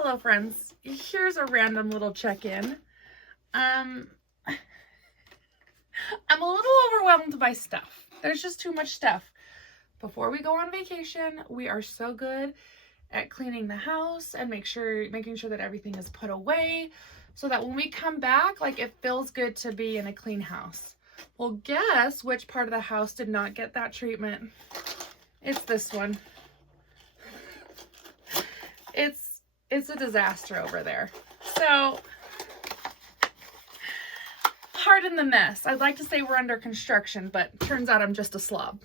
Hello friends, here's a random little check-in. I'm a little overwhelmed by stuff. There's just too much stuff. Before we go on vacation, we are so good at cleaning the house and making sure that everything is put away so that when we come back, like, it feels good to be in a clean house. Well, guess which part of the house did not get that treatment? It's this one. It's a disaster over there. So, pardon the mess. I'd like to say we're under construction, but turns out I'm just a slob.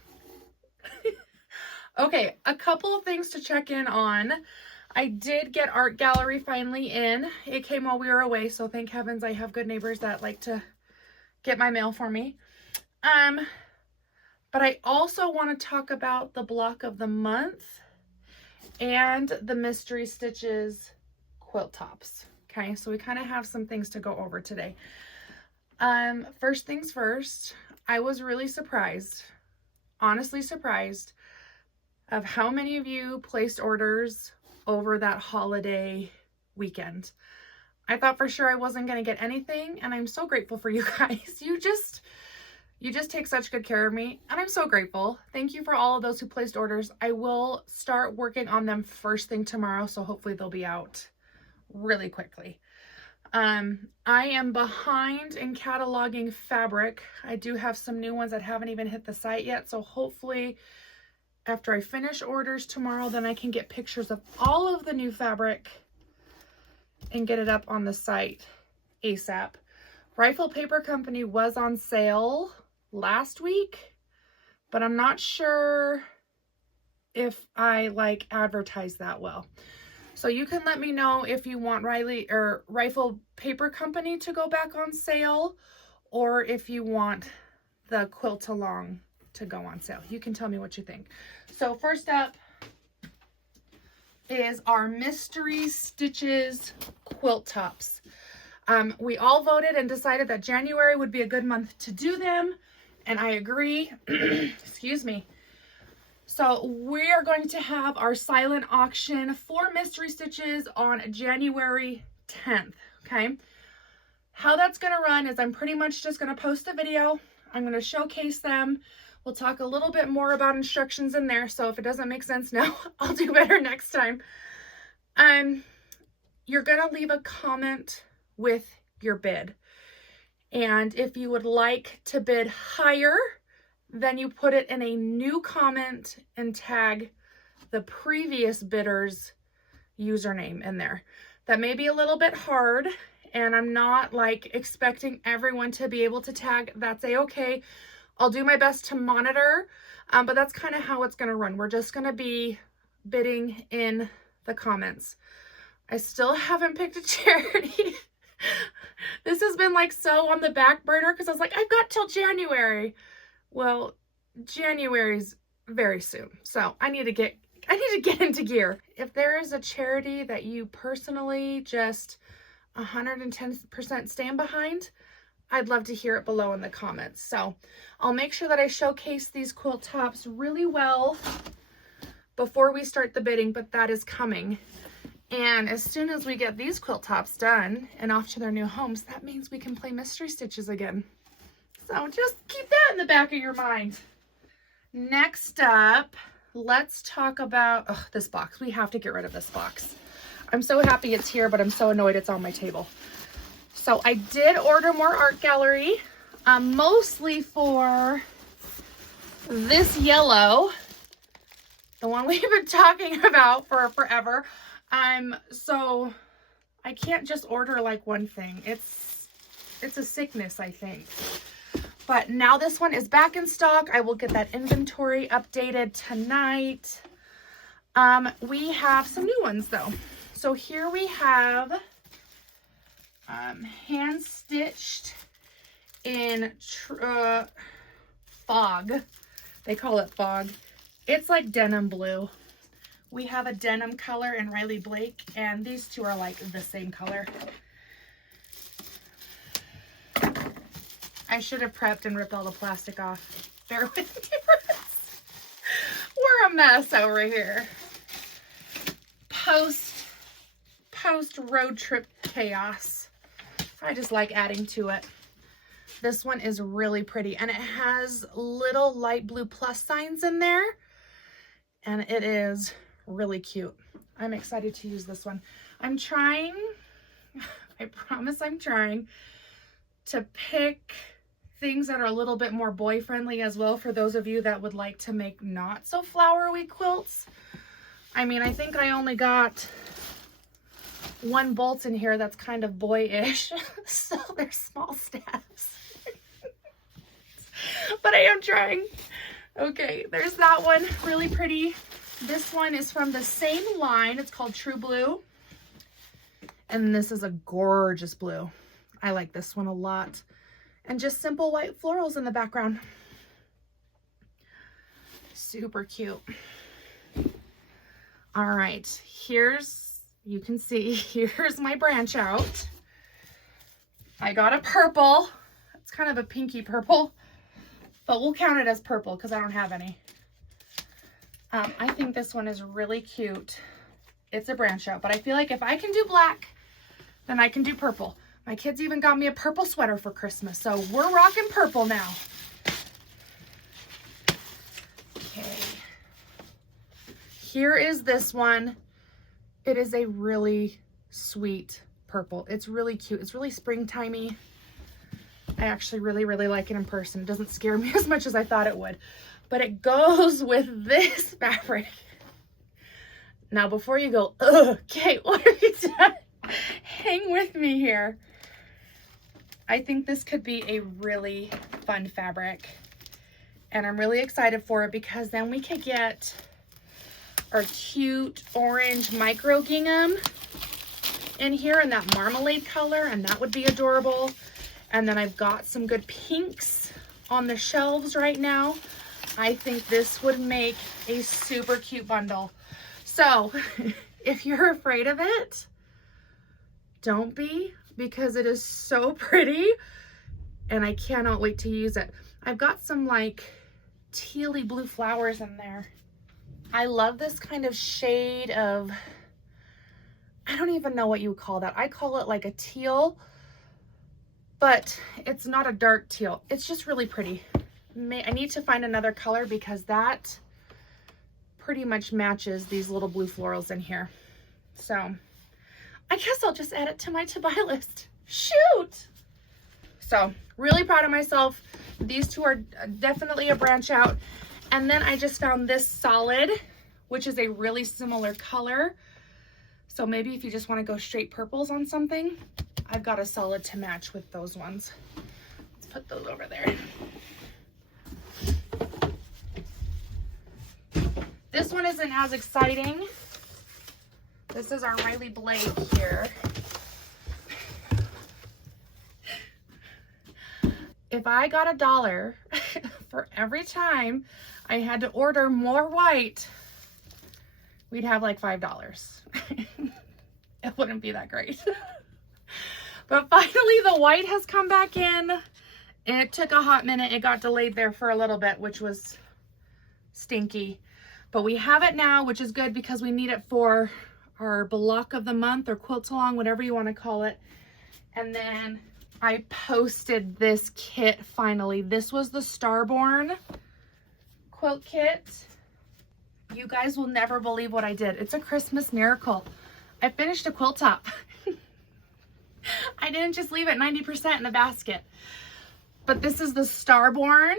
Okay, a couple of things to check in on. I did get art gallery finally in. It came while we were away, so thank heavens I have good neighbors that like to get my mail for me. But I also want to talk about the block of the month and the Mystery Stitches quilt tops. Okay, so we kind of have some things to go over today. First things first, I was really surprised, honestly surprised, of how many of you placed orders over that holiday weekend. I thought for sure I wasn't going to get anything, and I'm so grateful for you guys. You just take such good care of me, and I'm so grateful. Thank you for all of those who placed orders. I will start working on them first thing tomorrow, so hopefully they'll be out really quickly. I am behind in cataloging fabric. I do have some new ones that haven't even hit the site yet, so hopefully after I finish orders tomorrow, then I can get pictures of all of the new fabric and get it up on the site ASAP. Rifle Paper Company was on sale last week, but I'm not sure if I advertised that well. So you can let me know if you want Rifle Paper Company to go back on sale, or if you want the Quilt Along to go on sale. You can tell me what you think. So first up is our Mystery Stitches quilt tops. We all voted and decided that January would be a good month to do them, and I agree. Excuse me. So we are going to have our silent auction for Mystery Stitches on January 10th, okay? How that's going to run is I'm pretty much just going to post a video. I'm going to showcase them. We'll talk a little bit more about instructions in there, so if it doesn't make sense now, I'll do better next time. You're going to leave a comment with your bid. And if you would like to bid higher, then you put it in a new comment and tag the previous bidder's username in there. That may be a little bit hard, and I'm not expecting everyone to be able to tag. That's a-okay. I'll do my best to monitor, but that's kind of how it's going to run. We're just going to be bidding in the comments. I still haven't picked a charity. This has been so on the back burner because I was like, I've got till January. Well, January's very soon, so I need to get into gear. If there is a charity that you personally just 110% stand behind, I'd love to hear it below in the comments. So I'll make sure that I showcase these quilt tops really well before we start the bidding, but that is coming. And as soon as we get these quilt tops done and off to their new homes, that means we can play Mystery Stitches again. So just keep that in the back of your mind. Next up, let's talk about this box. We have to get rid of this box. I'm so happy it's here, but I'm so annoyed it's on my table. So I did order more art gallery, mostly for this yellow, the one we've been talking about for forever. So I can't just order one thing. It's a sickness, I think. But now this one is back in stock. I will get that inventory updated tonight. We have some new ones though. So here we have hand stitched in fog. They call it fog. It's like denim blue. We have a denim color in Riley Blake, and these two are the same color. I should have prepped and ripped all the plastic off. Bear with me. We're a mess over here. post road trip chaos. I just like adding to it. This one is really pretty, and it has little light blue plus signs in there, and it is really cute. I'm excited to use this one. I'm trying, I promise I'm trying to pick things that are a little bit more boy friendly as well, for those of you that would like to make not so flowery quilts. I mean, I think I only got one bolt in here that's kind of boyish, so they're small stabs. But I am trying. Okay, there's that one, really pretty. This one is from the same line. It's called True Blue. And this is a gorgeous blue. I like this one a lot. And just simple white florals in the background. Super cute. All right, here's, you can see, here's my branch out. I got a purple. It's kind of a pinky purple, but we'll count it as purple because I don't have any. I think this one is really cute. It's a branch out, but I feel like if I can do black, then I can do purple. My kids even got me a purple sweater for Christmas, so we're rocking purple now. Okay. Here is this one. It is a really sweet purple. It's really cute. It's really springtimey. I actually really, really like it in person. It doesn't scare me as much as I thought it would, but it goes with this fabric. Now, before you go, ugh, Kate, what have you done? Hang with me here. I think this could be a really fun fabric, and I'm really excited for it because then we could get our cute orange micro gingham in here in that marmalade color, and that would be adorable. And then I've got some good pinks on the shelves right now. I think this would make a super cute bundle. So if you're afraid of it, don't be, because it is so pretty and I cannot wait to use it. I've got some like tealy blue flowers in there. I love this kind of shade of, I don't even know what you would call that. I call it like a teal, but it's not a dark teal. It's just really pretty. I need to find another color because that pretty much matches these little blue florals in here. So I guess I'll just add it to my to-buy list. Shoot! So really proud of myself. These two are definitely a branch out. And then I just found this solid, which is a really similar color. So maybe if you just want to go straight purples on something, I've got a solid to match with those ones. Let's put those over there. This one isn't as exciting. This is our Riley Blade here. If I got $1 for every time I had to order more white, we'd have like $5. It wouldn't be that great. But finally the white has come back in. It took a hot minute. It got delayed there for a little bit, which was stinky. But we have it now, which is good because we need it for our block of the month or quilt along, whatever you want to call it. And then I posted this kit finally. This was the Starborn quilt kit. You guys will never believe what I did. It's a Christmas miracle. I finished a quilt top. I didn't just leave it 90% in the basket. But this is the Starborn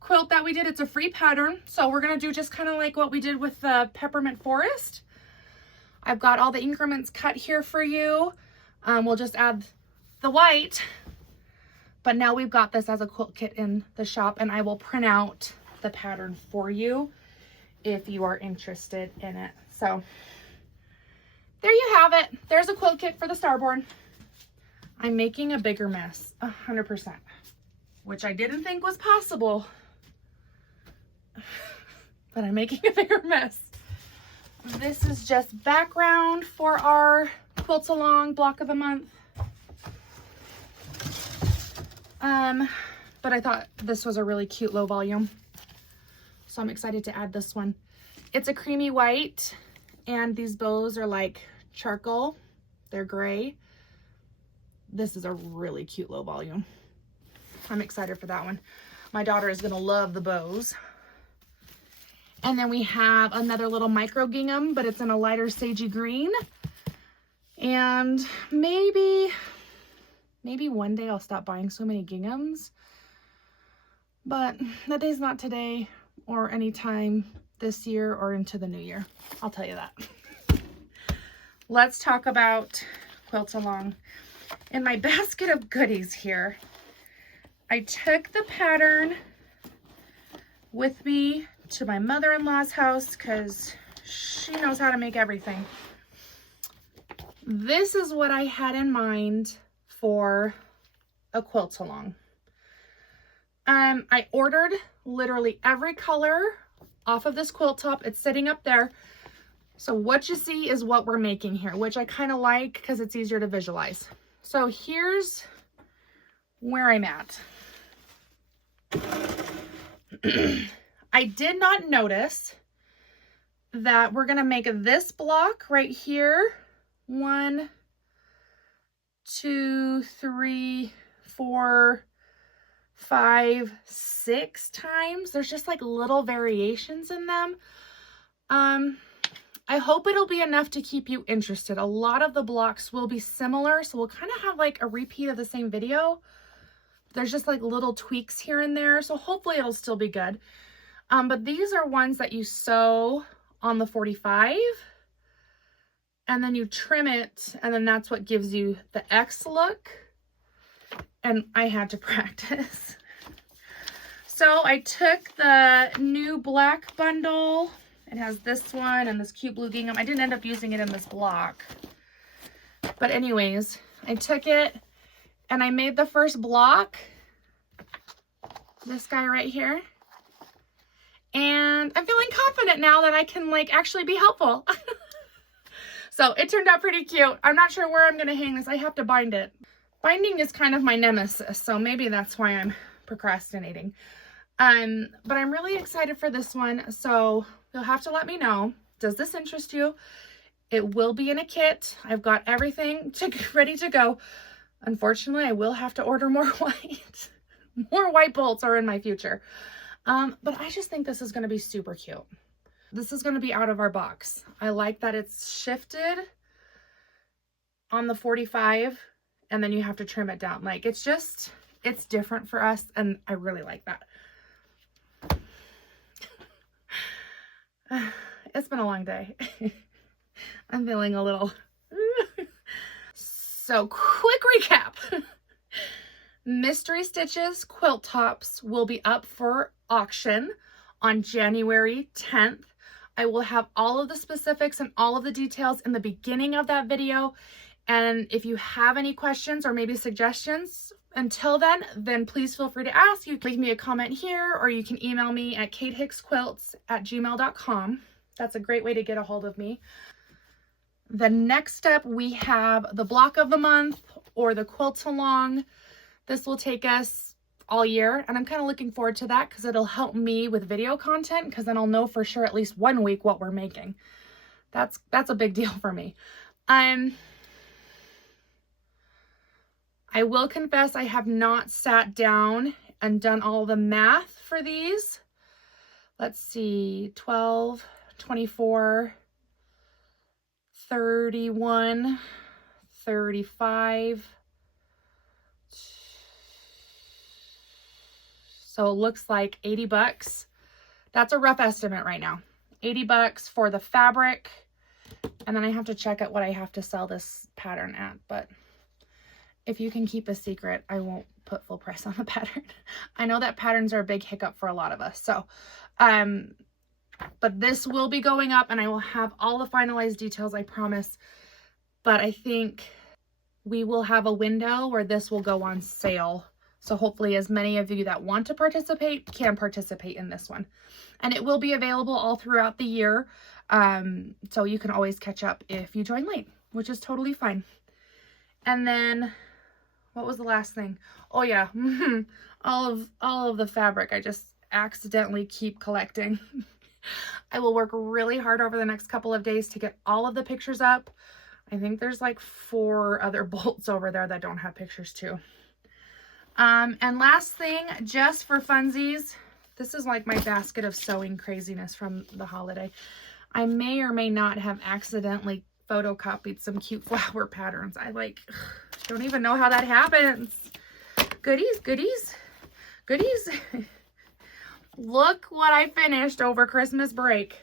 quilt that we did. It's a free pattern, so we're gonna do just kind of like what we did with the Peppermint Forest. I've got all the increments cut here for you. We'll just add the white, but now we've got this as a quilt kit in the shop, and I will print out the pattern for you if you are interested in it. So there you have it. There's a quilt kit for the Starborn. I'm making a bigger mess, 100%, which I didn't think was possible. But I'm making a bigger mess. This is just background for our quilt along block of the month. But I thought this was a really cute low volume, so I'm excited to add this one. It's a creamy white, and these bows are like charcoal They're gray. This is a really cute low volume. I'm excited for that one. My daughter is gonna love the bows. And then we have another little micro gingham, but it's in a lighter sagey green. And maybe one day I'll stop buying so many ginghams, but that day's not today or anytime this year or into the new year. I'll tell you that. Let's talk about Quilt Along. In my basket of goodies here, I took the pattern with me to my mother-in-law's house because she knows how to make everything. This is what I had in mind for a Quilt Along. I ordered literally every color off of this quilt top. It's sitting up there. So what you see is what we're making here, which I kind of like because it's easier to visualize. So here's where I'm at. I did not notice that we're going to make this block right here. 1, 2, 3, 4, 5, 6 times. There's just like little variations in them. I hope it'll be enough to keep you interested. A lot of the blocks will be similar, so we'll kind of have like a repeat of the same video. There's just like little tweaks here and there, so hopefully it'll still be good. But these are ones that you sew on the 45, and then you trim it, and then that's what gives you the X look. And I had to practice. So I took the new black bundle. It has this one and this cute blue gingham. I didn't end up using it in this block. But anyways, I took it and I made the first block. This guy right here. And I'm feeling confident now that I can like actually be helpful. So it turned out pretty cute. I'm not sure where I'm going to hang this. I have to bind it. Binding is kind of my nemesis, so maybe that's why I'm procrastinating. But I'm really excited for this one, so you'll have to let me know. Does this interest you? It will be in a kit. I've got everything ready to go. Unfortunately, I will have to order more white. More white bolts are in my future. But I just think this is going to be super cute. This is going to be out of our box. I like that it's shifted on the 45 and then you have to trim it down. Like it's different for us and I really like that. It's been a long day. I'm feeling a little. So quick recap. Mystery Stitches quilt tops will be up for auction on January 10th. I will have all of the specifics and all of the details in the beginning of that video. And if you have any questions or maybe suggestions until then please feel free to ask. You can leave me a comment here or you can email me at katehicksquilts@gmail.com. That's a great way to get a hold of me. The next step, we have the block of the month or the quilt along. This will take us all year, and I'm kind of looking forward to that because it'll help me with video content because then I'll know for sure at least 1 week what we're making. That's a big deal for me. I will confess I have not sat down and done all the math for these. Let's see, 12, 24, 31, 35. So it looks like 80 bucks. That's a rough estimate right now. 80 bucks for the fabric. And then I have to check out what I have to sell this pattern at. But if you can keep a secret, I won't put full price on the pattern. I know that patterns are a big hiccup for a lot of us. So, but this will be going up and I will have all the finalized details, I promise. But I think we will have a window where this will go on sale. So hopefully as many of you that want to participate can participate in this one. And it will be available all throughout the year. So you can always catch up if you join late, which is totally fine. And then what was the last thing? Oh yeah, all of the fabric I just accidentally keep collecting. I will work really hard over the next couple of days to get all of the pictures up. I think there's like 4 other bolts over there that don't have pictures too. And last thing, just for funsies, this is like my basket of sewing craziness from the holiday. I may or may not have accidentally photocopied some cute flower patterns. I like don't even know how that happens. Goodies, goodies, goodies. Look what I finished over Christmas break.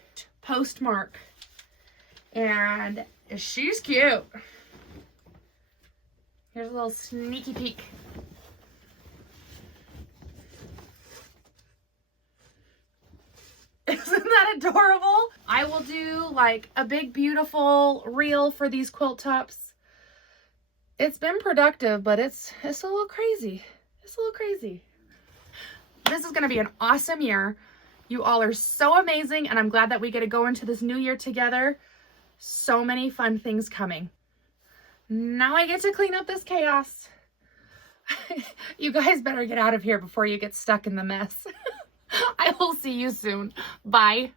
Postmark. And she's cute. Here's a little sneaky peek. Isn't that adorable? I will do like a big beautiful reel for these quilt tops. It's been productive, but it's a little crazy. It's a little crazy. This is going to be an awesome year. You all are so amazing, and I'm glad that we get to go into this new year together. So many fun things coming. Now I get to clean up this chaos. You guys better get out of here before you get stuck in the mess. I will see you soon. Bye.